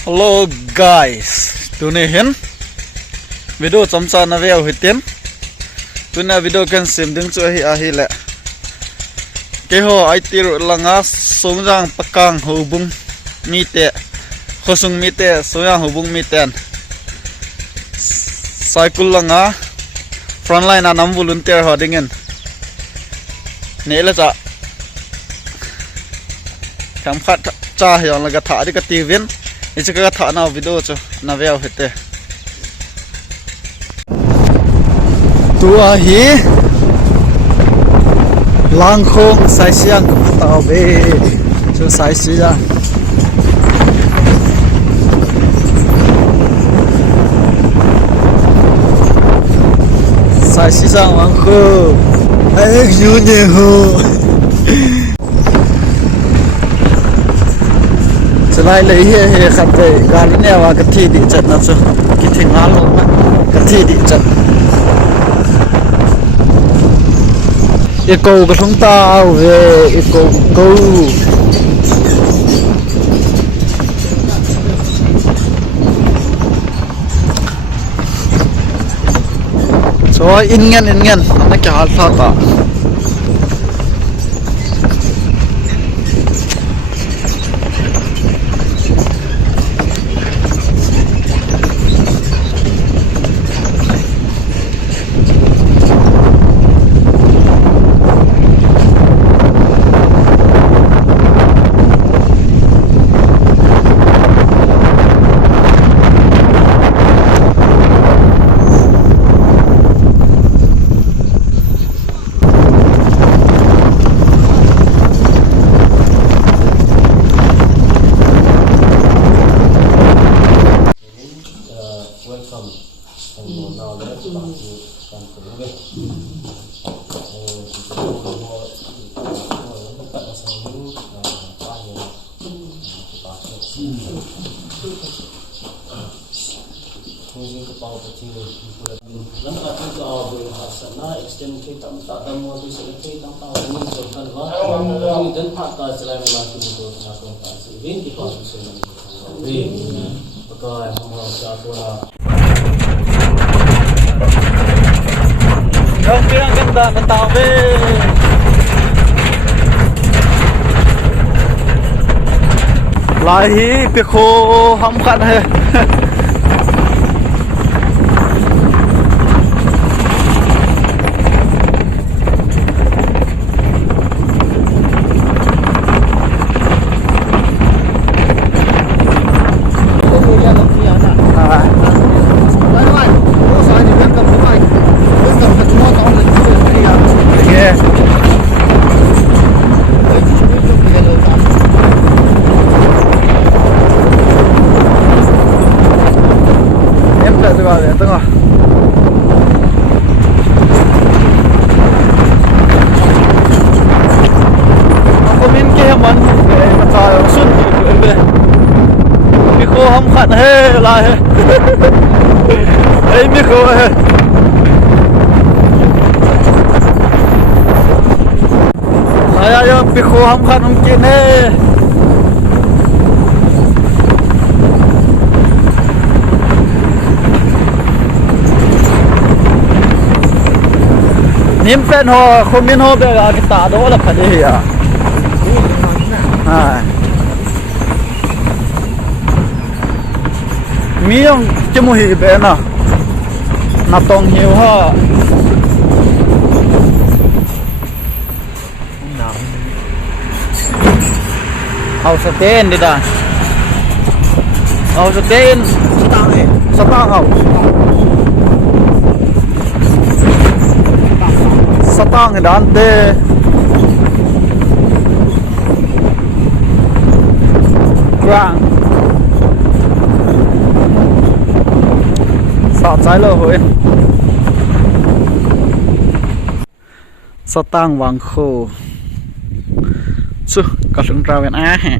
Hello guys, tunihin video chamcha na veo hitin tuna video kan sim ding chu hi le ke ho ai tir langa songjang pakang hubung mi te khosung mi te soyang hubung mi ten cycle langa frontline anam volunteer ho dingen ne la cha kam khat cha yon laga tha di ka tivin ichi ka tha na video chu na veo hite tua hi lang khong sai siang tao be chu sai sia sai sia wang khu ai yu ne hu lại lấy hệ khăn về gà lý nè và cái thi địa trận nào chứ cái thing ngã luôn á cái thi địa trận cái cầu cái thông tao về cái cầu rồi in ngân nó cái hạt sao ta Yang bilang ganda nentawe lahi pikho ham khan hai hey lại hey mi khô hey lại ayo mi khô ham khan ham kin hey nim pen ho không min ho be ga ta đó là phải đi à mi ông chứ mua hi bé nè nạp tông nhiều ha hậu sa tên đi đã hậu sa tên sa tang hậu sa tang thì đan tê quang sợ trái lơ hồi sao tăng vàng khô chứ có sừng trâu bên á hả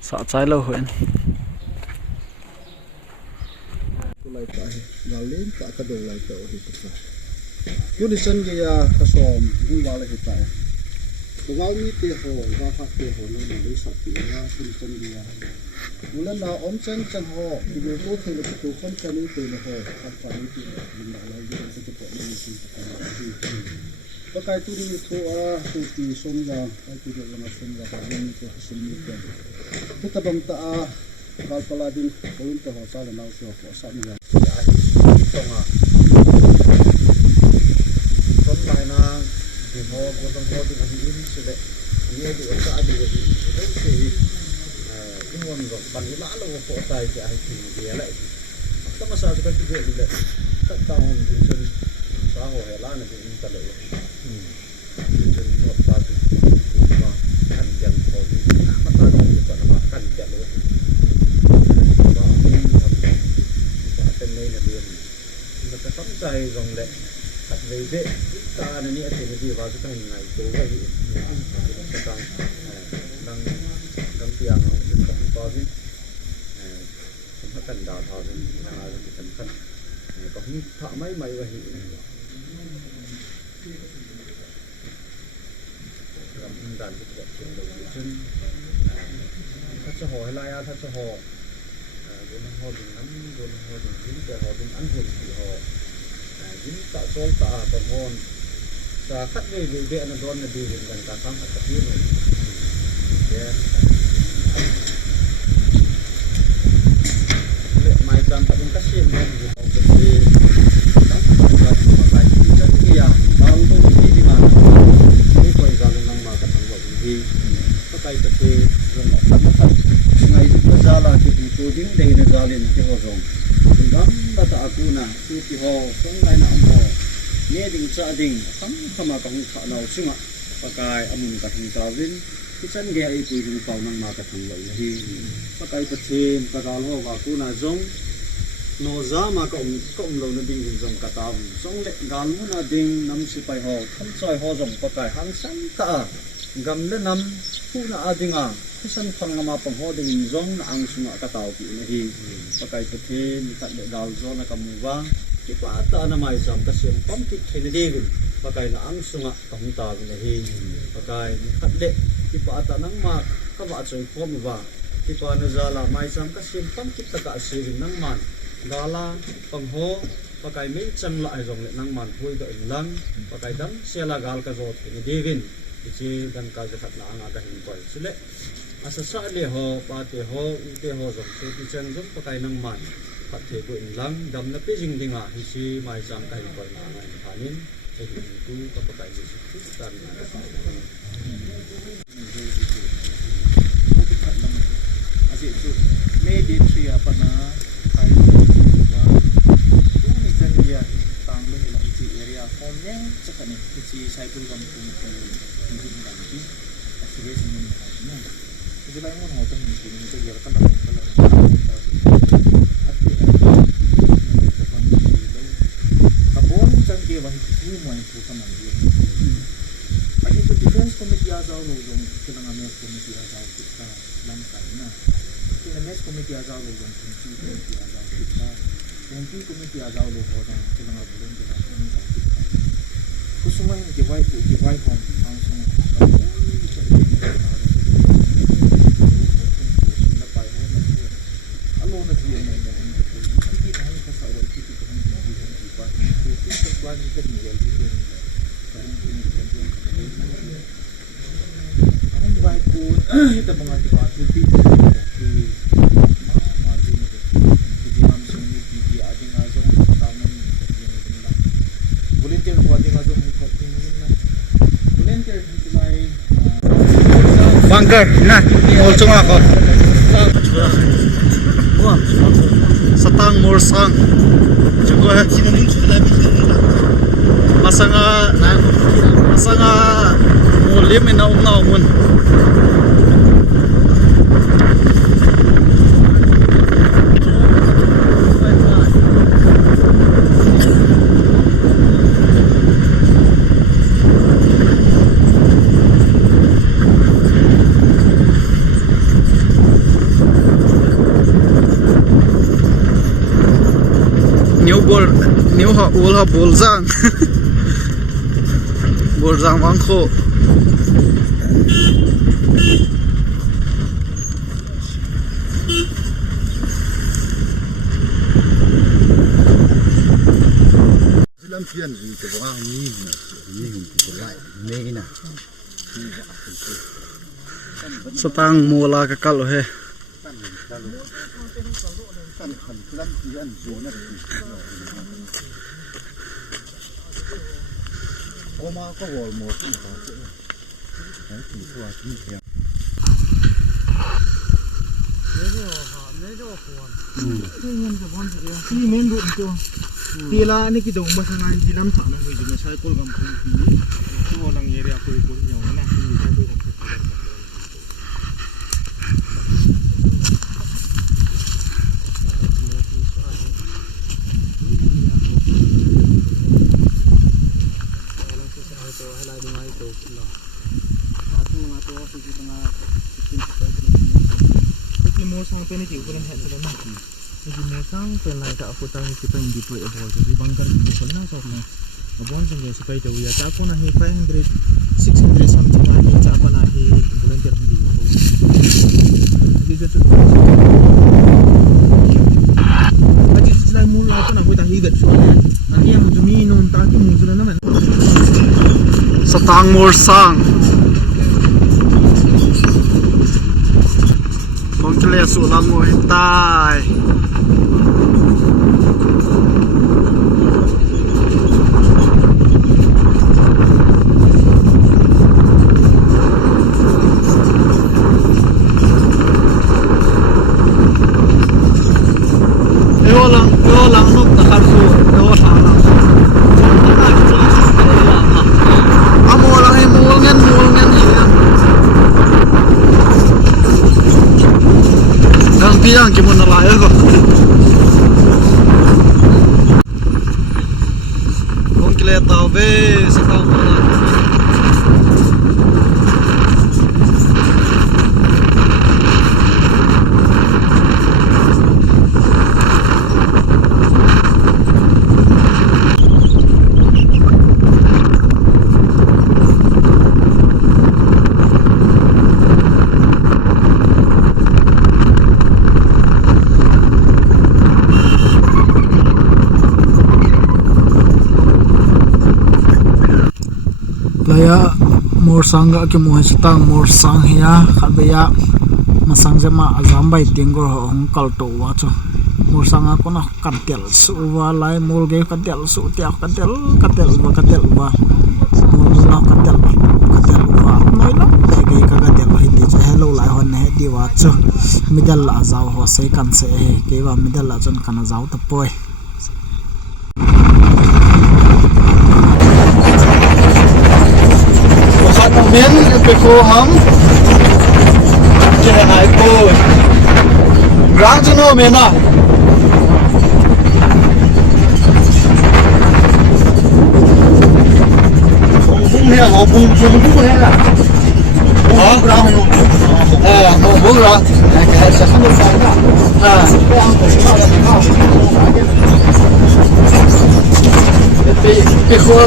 sợ trái lơ hồi galin ta ka do lai to hi ta yu ni san ge ya ka som hu wa la hi ta dongal mi te ho ga fa te ho no ni sa ti ya yu san ge ya mulan na om chen chen ho ki be to the le tu khon ka ni te le ho ka fa ni ti min da la ge se ko ni si ta ka kai tu ni to a tu ti som ya kai tu la na som ya ka ni te sim ni te tu ta bang ta a kal pala din ko in te ho sa le na so ko sa ni ya tong a son lai na di ho ko tong ho di ni in se le ni di sa di di se in won go ban la lo ko tai ke ai ti ye la ta ma sa ka ti ge di le ta ta hom di sen sa ho he la na di in ta le sen ho ta di ma kan jan ko di ma ta do di ta ma kan jan le ba ni ha ba ten nei na bien nó cái sắm tay rồng lệ thật về dễ ta này nhẹ thì cái gì vào cái thành này tối vậy cái tăng đang đang tiền không có gì không có cần đào thò nên là cái cần cần có những thợ mấy vậy làm đàn cái chuyện đầu tiên thắt cho họ hay lai thắt cho họ rồi nó họ đừng nắm rồi nó họ đừng dính để họ đừng ăn hồn thì họ dính tạo sol tạo còn ngon sa khát về về nó đón nó đi đến gần cả sáng cả tiếng này lệ mai tam tập các xem ngon thì họ sẽ đi các tập mà cái chân kia bao nhiêu cái gì mà cái coi ra lên năng mà các thằng vợ thì các tay tập thì rồi nó phát ngày bây giờ là cái tôi đứng đây là ra lên cái hồ rồng gam đã ta aku na tu ti ho song lai na amho nghe ding cha ding kham khama ka hu kha nào chunga pakai amun ka thing ta vin ki chan ge ai tu jung pau nang ma ka thang lai hi pakai pa them ka dal ho wa ku na jong no za ma ka lo na ding jing jong ka ta song le gal mu na ding nam si pai ho tham choi ho jong pakai hang sang ka gam le nam hu na adinga san phang ma pang ho ding zong na ang sunga ka tau pi na hi pakai pa the ni ta de dal zo na ka mu wa ki pa ta na mai sam ka sem pam ki the de vin pakai na ang sunga ka hu ta na hi pakai ni khat de ki pa ta nang ma ka wa choi phom wa ki pa na za la mai sam ka sem pam ki ta ka se vin nang man gala pang ho pakai me chang la ai rong le nang man hoi da lang pakai dam se la gal ka zo ni de vin chi dan ka ja khat na anga ka hin koi sile asa sa le ho pa te ho u te ho zong se ti chang zum pakai nang man phat the ko in lang dam na pe jing dinga hi chi mai sam kai ko na ngai thanin e hi tu ka pakai ni su tan na ka ase tu me di tri apa na kai wa tu ni san dia tang lu ni lang chi area hom ne chakani chi sai tu gam tu ni dang ki ase ni ni jadi lain pun hotel ini kita biarkan dalam kalau kabon canggih wahid semua itu kan dia. Lagi itu defense committee azal lojong kita ngambil komisi azal kita langkahnya. Kita mes komisi azal lojong komisi azal kita. Komisi azal lojong kita ngaburin kita komisi kita. Kusumai jawai hom langsung. Kita mengaji batu itu di maju itu jadi langsung di ading azong tangan yang bilang volunteer buat ading azong kok tinggalin volunteer itu lai bunker nah ngolcong ako wah satang morsang juga masanga mulim ina umnaungun New ball, new ha ul ha ball zang. Ball zang wang kho. Lâm phiền gì cái vào như hình cái lại mê nè. Satang mula ka kalo he. Oma có vòi một cái gì đó. Đấy thì thua thì theo. Ini main road itu. Tila ni kita umah sana di dalam sana hui jadi saya kol kampung ini. Itu orang area aku ikut yang mana ini saya boleh dapat. Sang pen itu bukan hanya dalam hati. Jadi sang pen lain tak aku tahu kita yang deploy abroad. Jadi bangkar di sana soalnya. Abang sendiri supaya tahu ya. Tak aku nahi 500, 600 something nahi. Tak aku nahi volunteer di bawah. Jadi jatuh. Jadi selain mula aku nak buat hidup soalnya. Nanti yang mujumi non tak tu mujur nama. Satang morsang. Kong kile sulang mo hitay. Ewo lang nok nakarso. Ewo lang. Amo lang mulngan yan. Ang bilang kimo na layo ko. Kung kileta be sa kampo na. Laya morsang ga ke muhe sitang morsang hiya khabeya masang jama azam bai tingor hong kal to wa chu morsang ko na katel su wa lai mol ge katel su tia katel wa mol na katel wa noi na te ge ka katel hi ti cha hello lai hon he di wa chu midal la zaw ho se kan se ke wa midal la chon kana zaw ta poi miếng cái khô hấm chè hải cô ráng cho nó miếng à bung heo họ bung heo à hả họ bung rồi cái sẽ không được phải cả cái khô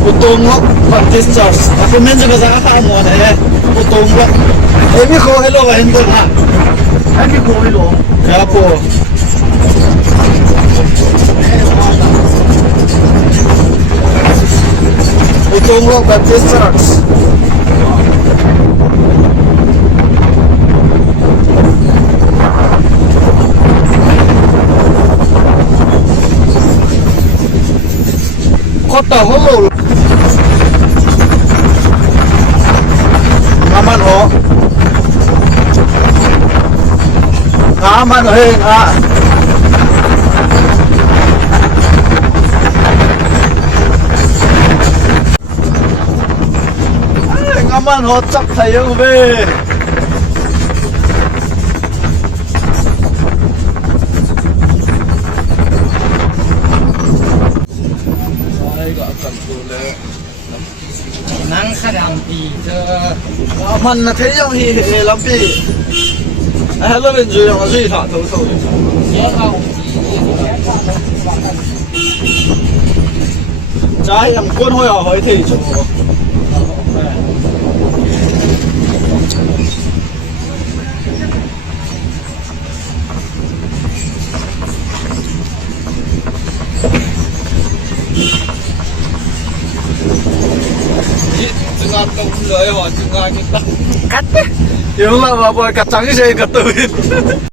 utong mo practice charge ako men jaga jaga ka mo na utong mo mi ko hello ga hendo na mi ko hello kaya po utong mo practice charge kota holo aman ho aman he aman ho chắc thầy về Nang kadang itu. mình là thấy trong hi lắm đi hello bên dưới nó gì thả thấu thấu Nhớ không? trái em cuốn hôi ở hơi thì chỗ Jangan kau mulai, jangan kita. cắt yêu là bà bòi cắt trắng cái gì cắt từ